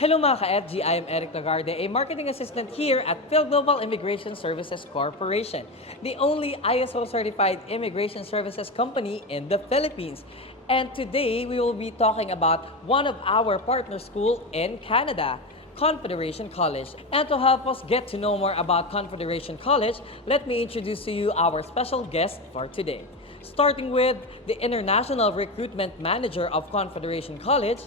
Hello mga ka-FG, I am Eric Lagarde, a marketing assistant here at Fil-Global Immigration Services Corporation, the only ISO certified immigration services company in the Philippines. And today we will be talking about one of our partner school in Canada, Confederation College. And to help us get to know more about Confederation College, let me introduce to you our special guest for today. Starting with the International Recruitment Manager of Confederation College,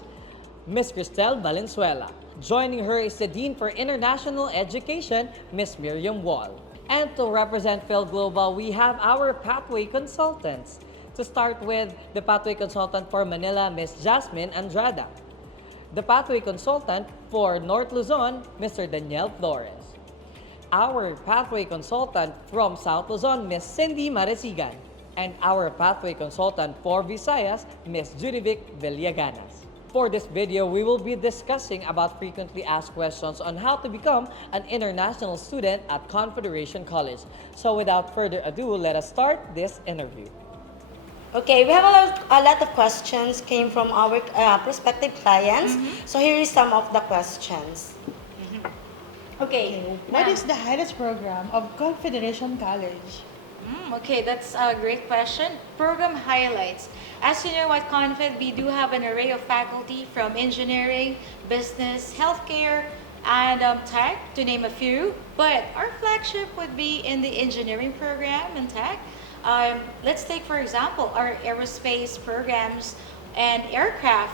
Ms. Cristel Valenzuela. Joining her is the Dean for International Education, Ms. Miriam Wall. And to represent Fil-Global, we have our pathway consultants. To start with, the pathway consultant for Manila, Ms. Jasmine Andrada. The pathway consultant for North Luzon, Mr. Daniel Flores. Our pathway consultant from South Luzon, Ms. Cindy Maresigan. And our pathway consultant for Visayas, Ms. Judivic Villaganas. For this video, we will be discussing about frequently asked questions on how to become an international student at Confederation College. So without further ado, let us start this interview. Okay, we have a lot of questions came from our prospective clients. So here is some of the questions. Okay. What is the highest program of Confederation College? Okay, that's a great question. Program highlights. As you know, at Confed, we do have an array of faculty from engineering, business, healthcare, and tech, to name a few. But our flagship would be in the engineering program and tech. Let's take, for example, our aerospace programs and aircraft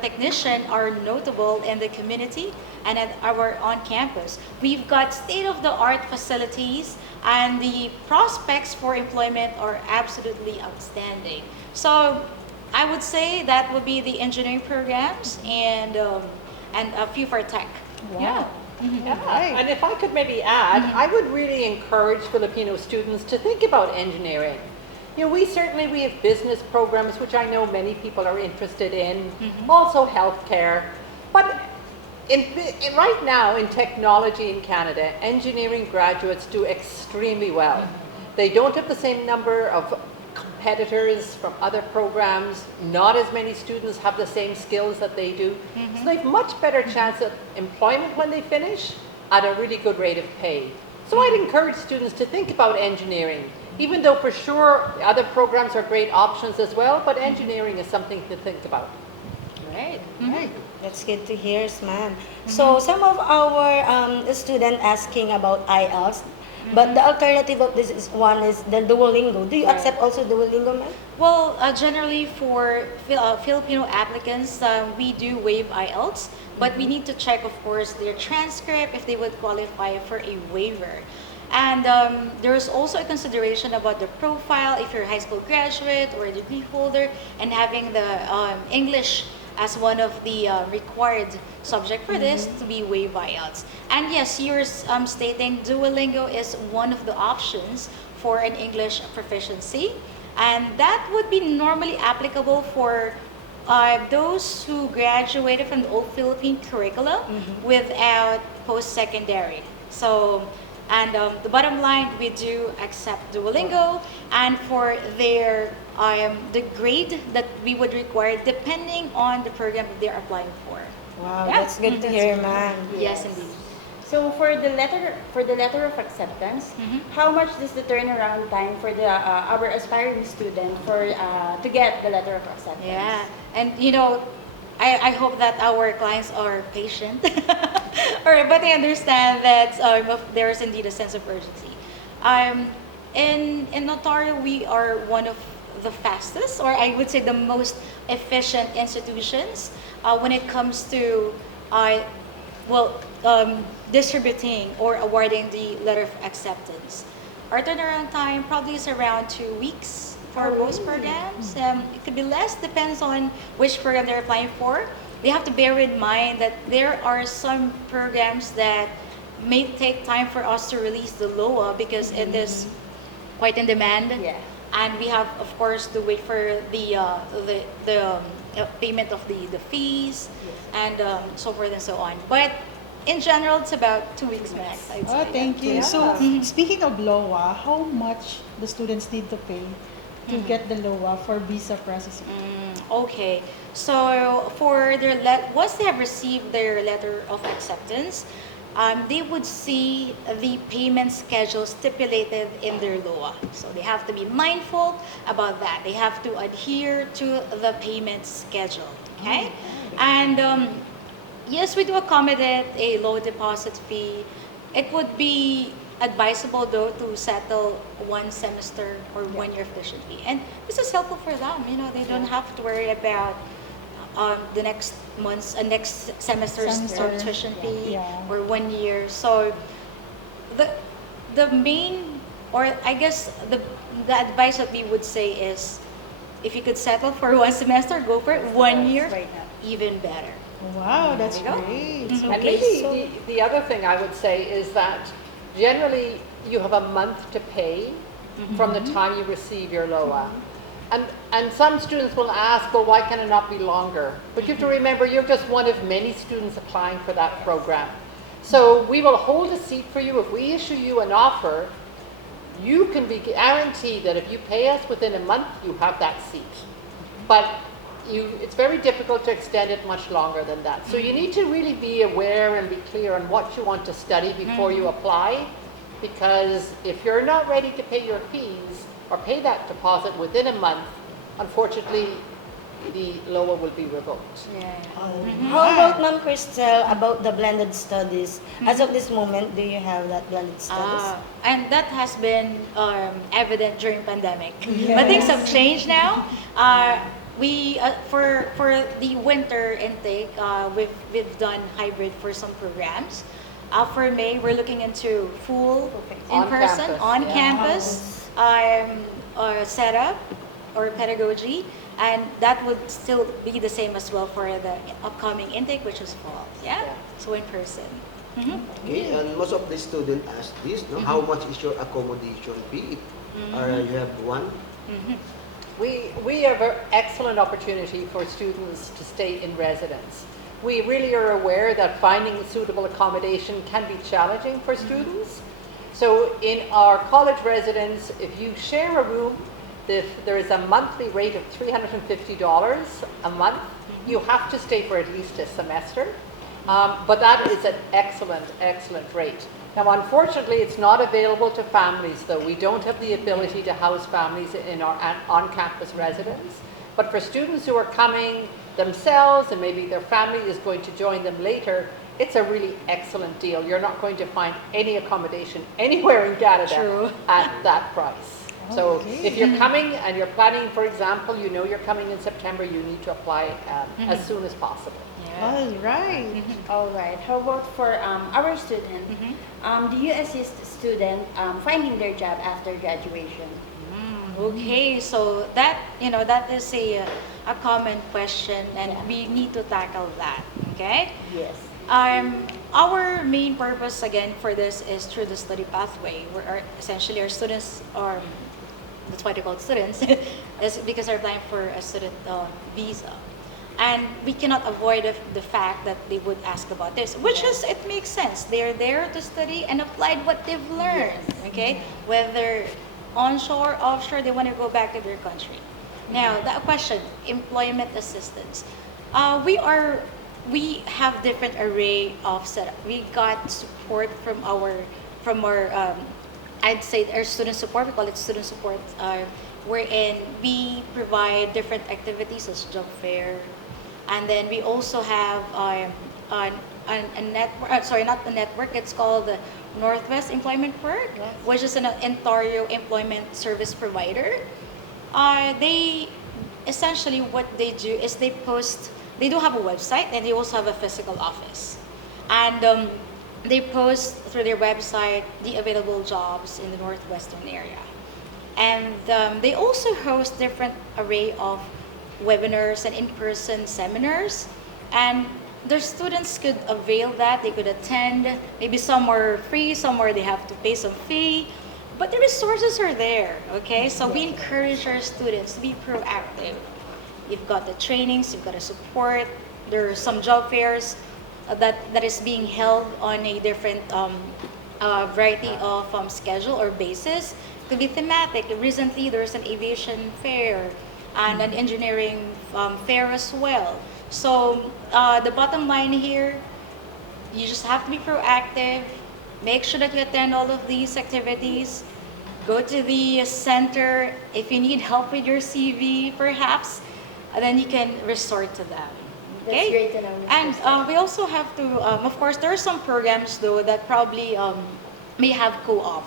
technician are notable in the community and at our on-campus. We've got state-of-the-art facilities and the prospects for employment are absolutely outstanding. So I would say that would be the engineering programs and a few for tech. Wow. Yeah. Right. And if I could maybe add, I would really encourage Filipino students to think about engineering. You know, we have business programs, which I know many people are interested in, also healthcare. But right now in technology in Canada, engineering graduates do extremely well. They don't have the same number of competitors from other programs. Not as many students have the same skills that they do. So they have much better chance at employment when they finish at a really good rate of pay. So I'd encourage students to think about engineering, even though for sure other programs are great options as well, but engineering is something to think about. Right. That's good to hear, man. So some of our students asking about IELTS, but the alternative of this is the Duolingo. Do you accept also Duolingo, ma'am? Well, generally for Filipino applicants, we do waive IELTS, but we need to check, of course, their transcript if they would qualify for a waiver. And there's also a consideration about the profile if you're a high school graduate or a degree holder and having the English as one of the required subject for this to be waived IELTS. And yes, you're stating Duolingo is one of the options for an English proficiency. And that would be normally applicable for those who graduated from the old Philippine curriculum without post-secondary. So, and the bottom line, we do accept Duolingo, and for their the grade that we would require depending on the program that they're applying for. Wow, Yeah. that's good to hear, man. Yes, indeed. So for the letter of acceptance, how much is the turnaround time for the our aspiring student to get the letter of acceptance? Yeah, and you know, I hope that our clients are patient, but they understand that there is indeed a sense of urgency. In Ontario, we are one of the fastest, or I would say the most efficient institutions when it comes to distributing or awarding the letter of acceptance. Our turnaround time probably is around 2 weeks for most programs. It could be less, depends on which program they're applying for. They have to bear in mind that there are some programs that may take time for us to release the LOA because it is quite in demand. Yeah. And we have, of course, to wait for the payment of the fees and so forth and so on. But in general, it's about 2 weeks max, I'd say. Oh, thank you. Yeah. So, speaking of LOA, how much the students need to pay to get the LOA for visa processing. Okay, so for their once they have received their letter of acceptance, they would see the payment schedule stipulated in their LOA. So they have to be mindful about that. They have to adhere to the payment schedule. Okay, and yes, we do accommodate a low deposit fee. It would be advisable though to settle one semester or 1 year tuition fee, and this is helpful for them. You know, they don't have to worry about the next month's next semester's Semester. tuition fee Yeah. or 1 year. So the main, or I guess the advice that we would say is, if you could settle for one semester, go for it. 1 year, Right now. even better. Wow, that's There you go. great. And Okay, maybe so- the other thing I would say is that generally you have a month to pay from the time you receive your LOA. And some students will ask, well, why can it not be longer? But you have to remember, you're just one of many students applying for that program. So we will hold a seat for you. If we issue you an offer, you can be guaranteed that if you pay us within a month, you have that seat. But it's very difficult to extend it much longer than that. So you need to really be aware and be clear on what you want to study before you apply, because if you're not ready to pay your fees or pay that deposit within a month, unfortunately, the LOA will be revoked. Yeah. How about Ma'am Cristel about the blended studies? As of this moment, do you have that blended studies? And that has been evident during pandemic. But things have changed now. We for the winter intake, we've done hybrid for some programs. For May, we're looking into full in On person, campus, on yeah. campus setup or pedagogy, and that would still be the same as well for the upcoming intake, which is fall. Yeah, Yeah. so in person. Okay, and most of the students ask this, no? How much is your accommodation fee? You have one? We have an excellent opportunity for students to stay in residence. We really are aware that finding suitable accommodation can be challenging for students. So in our college residence, if you share a room, there is a monthly rate of $350 a month. You have to stay for at least a semester. But that is an excellent, excellent rate. Now, unfortunately, it's not available to families, though. We don't have the ability to house families in our on-campus residence. But for students who are coming themselves and maybe their family is going to join them later, it's a really excellent deal. You're not going to find any accommodation anywhere in Canada True. at that price. So Okay. if you're coming and you're planning, for example, you know you're coming in September, you need to apply as soon as possible. All right. All right. How about for our student? Do you assist student finding their job after graduation? Okay, so that that is a common question, and we need to tackle that. Okay. Yes. Our main purpose again for this is through the study pathway, where essentially our students are, that's why they call it students, is because they're applying for a student visa. And we cannot avoid the fact that they would ask about this, which is, it makes sense. They're there to study and apply what they've learned, okay? Whether onshore, offshore, they want to go back to their country. Now, that question, employment assistance. We have different array of setup. We got support from our I'd say our student support, we call it student support, wherein we provide different activities such as job fair. And then we also have a network, sorry, not the network, it's called the Northwest Employment Work, which is an Ontario employment service provider. They essentially, what they do is they do have a website, and they also have a physical office. And they post through their website the available jobs in the Northwestern area. And they also host different array of webinars and in-person seminars. And their students could avail that. They could attend. Maybe some are free, some are they have to pay some fee. But the resources are there, okay? So we encourage our students to be proactive. You've got the trainings, you've got the support. There are some job fairs that is being held on a different variety of schedule or basis. could be thematic. Recently, there's an aviation fair and an engineering fair as well. So the bottom line here, you just have to be proactive. Make sure that you attend all of these activities. Go to the center if you need help with your CV, perhaps, and then you can resort to them. That's great to know, Ms. And Crystal. we also have to, of course, there are some programs though that probably may have co-op.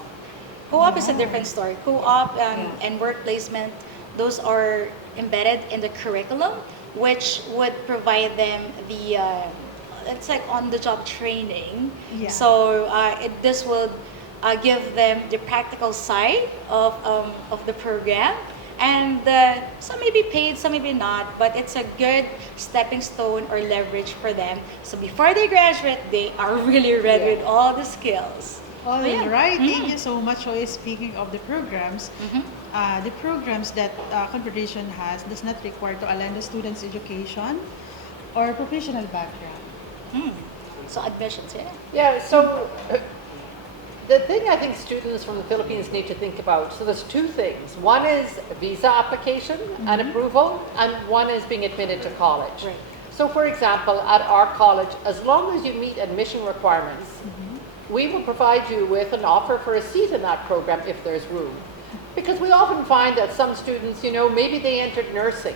Co-op is a different story. Co-op and work placement, those are embedded in the curriculum, which would provide them the, it's like on-the-job training. Yeah. So this will give them the practical side of the program. And some may be paid, some may be not, but it's a good stepping stone or leverage for them. So before they graduate, they are really ready with all the skills. All Oh, yeah. right, thank you so much. So speaking of the programs that Confederation has does not require to align the student's education or professional background. So admissions, yeah. Yeah, so the thing I think students from the Philippines need to think about, so there's two things. One is visa application and approval, and one is being admitted to college. Right. So for example, at our college, as long as you meet admission requirements, we will provide you with an offer for a seat in that program if there's room. Because we often find that some students, maybe they entered nursing,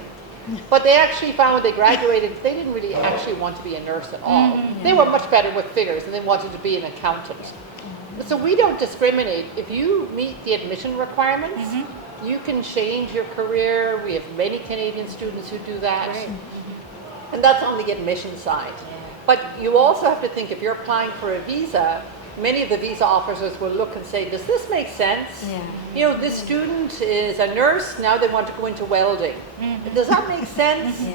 but they actually found when they graduated, they didn't really actually want to be a nurse at all. They were much better with figures and they wanted to be an accountant. So we don't discriminate. If you meet the admission requirements, you can change your career. We have many Canadian students who do that. And that's on the admission side. But you also have to think if you're applying for a visa, many of the visa officers will look and say, does this make sense? This student is a nurse, now they want to go into welding. Does that make sense?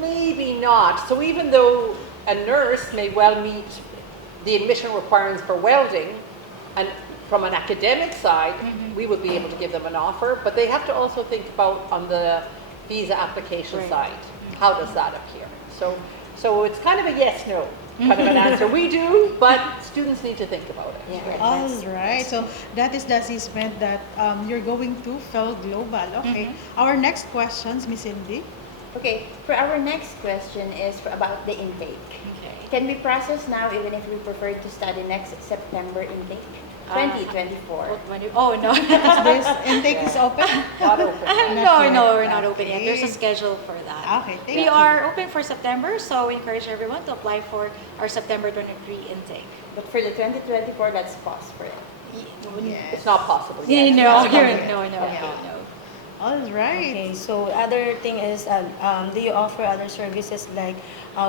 Maybe not. So even though a nurse may well meet the admission requirements for welding, and from an academic side, we would be able to give them an offer, but they have to also think about on the visa application side, how does that appear? So it's kind of a yes-no kind of an answer. We do, but students need to think about it. All right, so that is the assessment that you're going to Fil-Global. Okay, our next questions, Miss Cindy. Okay, for our next question is about the intake. Can we process now even if we prefer to study next September intake? 2024. Oh, no. This intake is open? Not open. No, we're not open yet. Okay. There's a schedule for that. Okay, thank We you. are open for September, so we encourage everyone to apply for our September 23 intake. But for the 2024, let's pause for it. It's not possible No, yet. no. All right. Okay, so other thing is, do you offer other services like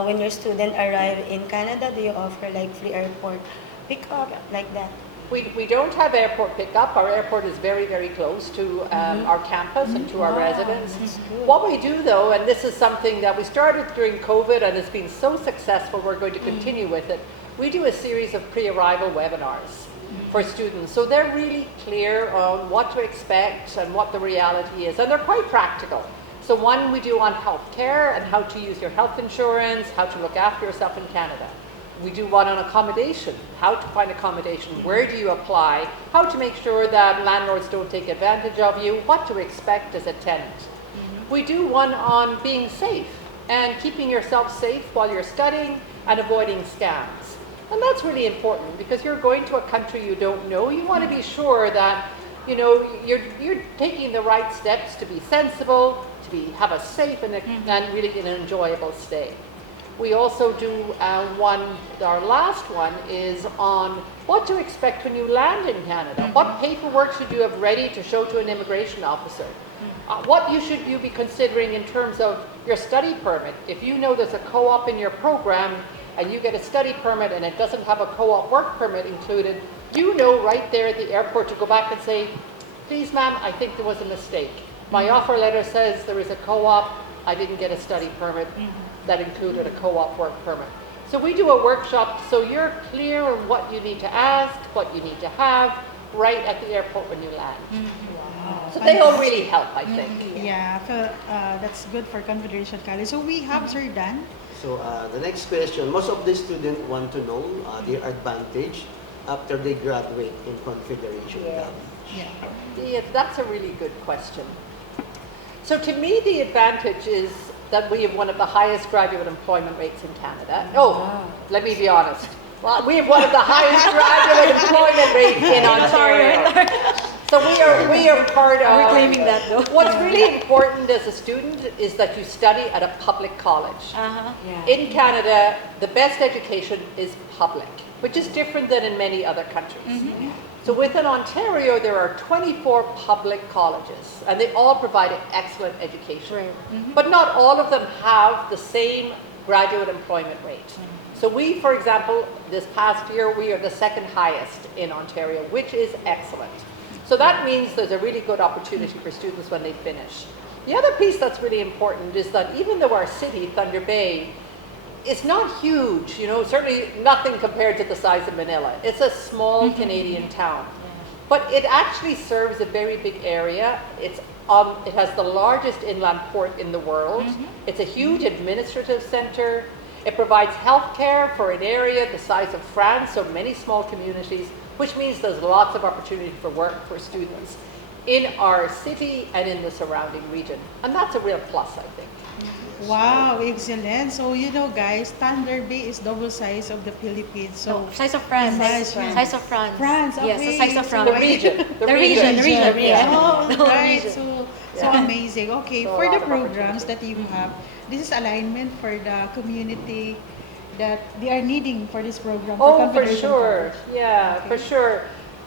when your student arrive in Canada, do you offer like free airport pickup, like that? We don't have airport pickup. Our airport is very, very close to our campus and to our residents. What we do though, and this is something that we started during COVID and it's been so successful, we're going to continue with it. We do a series of pre-arrival webinars for students. So they're really clear on what to expect and what the reality is. And they're quite practical. So one we do on healthcare and how to use your health insurance, how to look after yourself in Canada. We do one on accommodation, how to find accommodation, where do you apply, how to make sure that landlords don't take advantage of you, what to expect as a tenant. We do one on being safe and keeping yourself safe while you're studying and avoiding scams. And that's really important because you're going to a country you don't know. You want to be sure that you're taking the right steps to be sensible, to have a safe and really an enjoyable stay. We also do our last one is on what to expect when you land in Canada. What paperwork should you have ready to show to an immigration officer? What should you be considering in terms of your study permit? If you know there's a co-op in your program and you get a study permit and it doesn't have a co-op work permit included, you know right there at the airport to go back and say, please ma'am, I think there was a mistake. My offer letter says there is a co-op, I didn't get a study permit that included a co-op work permit. So we do a workshop so you're clear on what you need to ask, what you need to have right at the airport when you land. Wow. So they all really help, I think. Yeah, that's good for Confederation College. So we have Sir Dan. So the next question, most of the students want to know their advantage after they graduate in Confederation Yes. College? Yeah. That's a really good question. So to me, the advantage is that we have one of the highest graduate employment rates in Canada. Oh, let me be honest. Well, we have one of the highest graduate employment rates in Ontario. So we are part of. We're claiming that though. What's really important as a student is that you study at a public college. Uh-huh. Yeah. In Canada, the best education is public, which is different than in many other countries. So within Ontario, there are 24 public colleges, and they all provide an excellent education. Right. But not all of them have the same graduate employment rate. So we, for example, this past year, we are the second highest in Ontario, which is excellent. So that means there's a really good opportunity for students when they finish. The other piece that's really important is that even though our city, Thunder Bay, is not huge, certainly nothing compared to the size of Manila. It's a small Canadian town. But it actually serves a very big area. It has the largest inland port in the world. It's a huge administrative center. It provides healthcare for an area the size of France, so many small communities, which means there's lots of opportunity for work for students in our city and in the surrounding region. And that's a real plus, I think. Wow, excellent. So, guys, Thunder Bay is double size of the Philippines. So, Size of France. Imagine. Size of France. France, Yes, okay. the size of So France. The region. The region. Yeah. Oh, The right. region. So amazing. Okay, So a for lot the of programs that you have, this is alignment for the community that they are needing for this program. Oh, for Confederation sure. College. Yeah, Okay. for sure.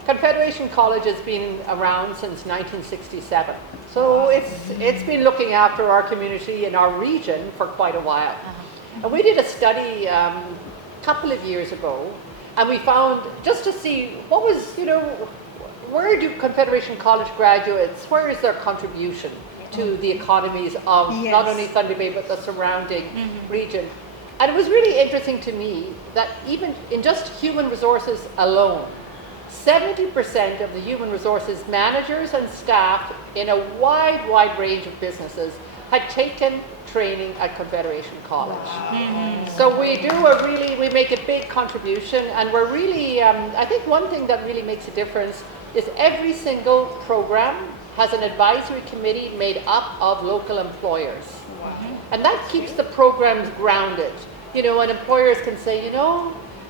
Confederation College has been around since 1967. So it's been looking after our community and our region for quite a while. And we did a study a couple of years ago, and we found, just to see what was, where do Confederation College graduates, where is their contribution to the economies of not Yes. only Thunder Bay, but the surrounding region. And it was really interesting to me that even in just human resources alone, 70% of the human resources managers and staff in a wide range of businesses had taken training at Confederation College. So we make a big contribution, and we're really, I think one thing that really makes a difference is every single program has an advisory committee made up of local employers. And that keeps the programs grounded. And employers can say,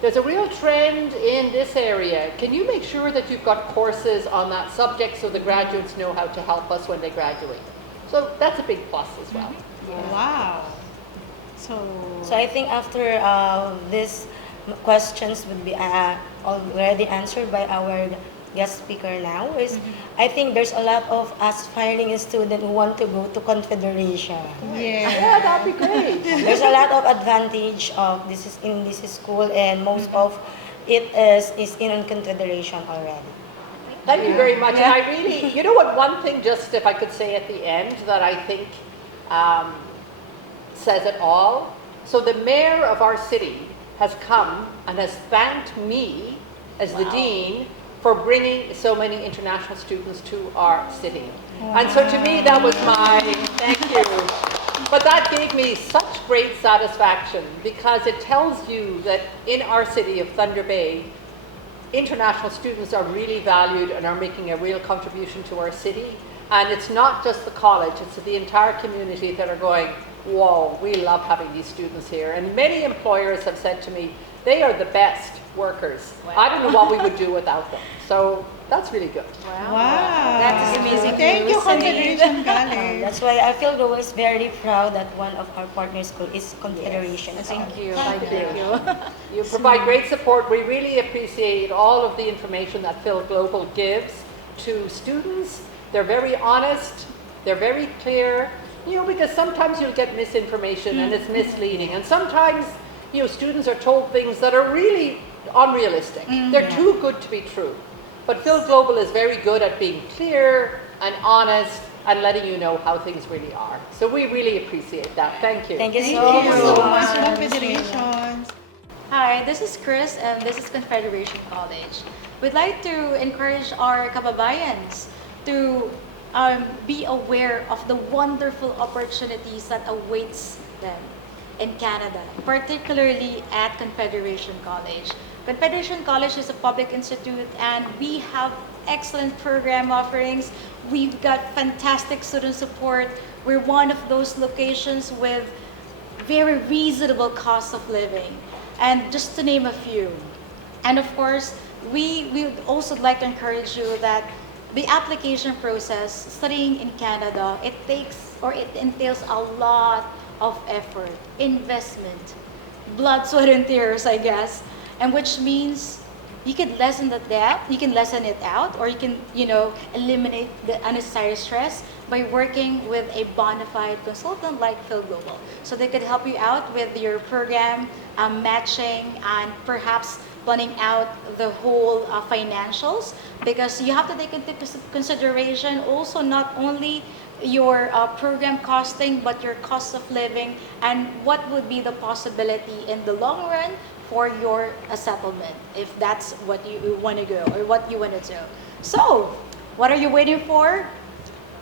there's a real trend in this area. Can you make sure that you've got courses on that subject so the graduates know how to help us when they graduate? So that's a big plus as well. Wow. So I think after these questions would be already answered by our guest speaker now is I think there's a lot of aspiring students who want to go to Confederation. yeah. Yeah, that'd be great. There's a lot of advantage of this school, and most of it is in Confederation already. Thank you very much. And I really, one thing, just if I could say at the end, that I think says it all. So the mayor of our city has come and has thanked me as the dean for bringing so many international students to our city. And so to me, that was thank you. But that gave me such great satisfaction because it tells you that in our city of Thunder Bay, international students are really valued and are making a real contribution to our city. And it's not just the college, it's the entire community that are going, whoa, we love having these students here. And many employers have said to me, they are the best workers. I don't know what we would do without them. So that's really good. Wow. That is amazing. Thank you, news. Confederation College. That's why I feel Global is very proud that one of our partner school is Confederation. Thank you. Thank you. You provide great support. We really appreciate all of the information that Fil-Global gives to students. They're very honest. They're very clear. Because sometimes you'll get misinformation and it's misleading. And sometimes, students are told things that are really unrealistic. They're too good to be true. But Fil-Global is very good at being clear and honest and letting you know how things really are. So we really appreciate that. Thank you. Thank you Thank so you so much, much. Confederation. Hi, this is Chris and this is Confederation College. We'd like to encourage our kababayans to be aware of the wonderful opportunities that awaits them in Canada, particularly at Confederation College. Confederation College is a public institute and we have excellent program offerings. We've got fantastic student support. We're one of those locations with very reasonable cost of living, and just to name a few. And of course, we would also like to encourage you that the application process, studying in Canada, it entails a lot of effort, investment, blood, sweat, and tears, I guess, and which means you can lessen the debt, you can lessen it out, or you can, eliminate the unnecessary stress by working with a bona fide consultant like Fil-Global. So they could help you out with your program, matching, and perhaps planning out the whole financials, because you have to take into consideration also not only your program costing, but your cost of living and what would be the possibility in the long run for your settlement, if that's what you want to go or what you want to do. So, what are you waiting for?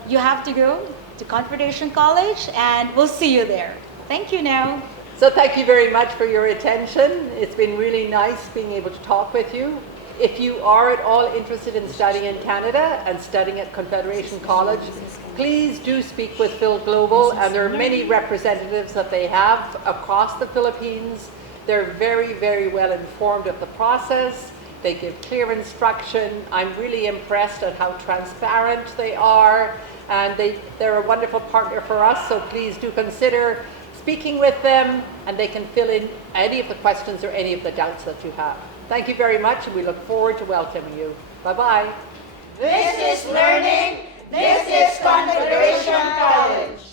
You have to go to Confederation College, and we'll see you there. Thank you now. So thank you very much for your attention. It's been really nice being able to talk with you. If you are at all interested in studying in Canada and studying at Confederation College, please do speak with Fil-Global, and there are many representatives that they have across the Philippines. They're very, very well informed of the process. They give clear instruction. I'm really impressed at how transparent they are, and they're a wonderful partner for us, so please do consider speaking with them, and they can fill in any of the questions or any of the doubts that you have. Thank you very much, and we look forward to welcoming you. Bye-bye. This is learning. This is Confederation College.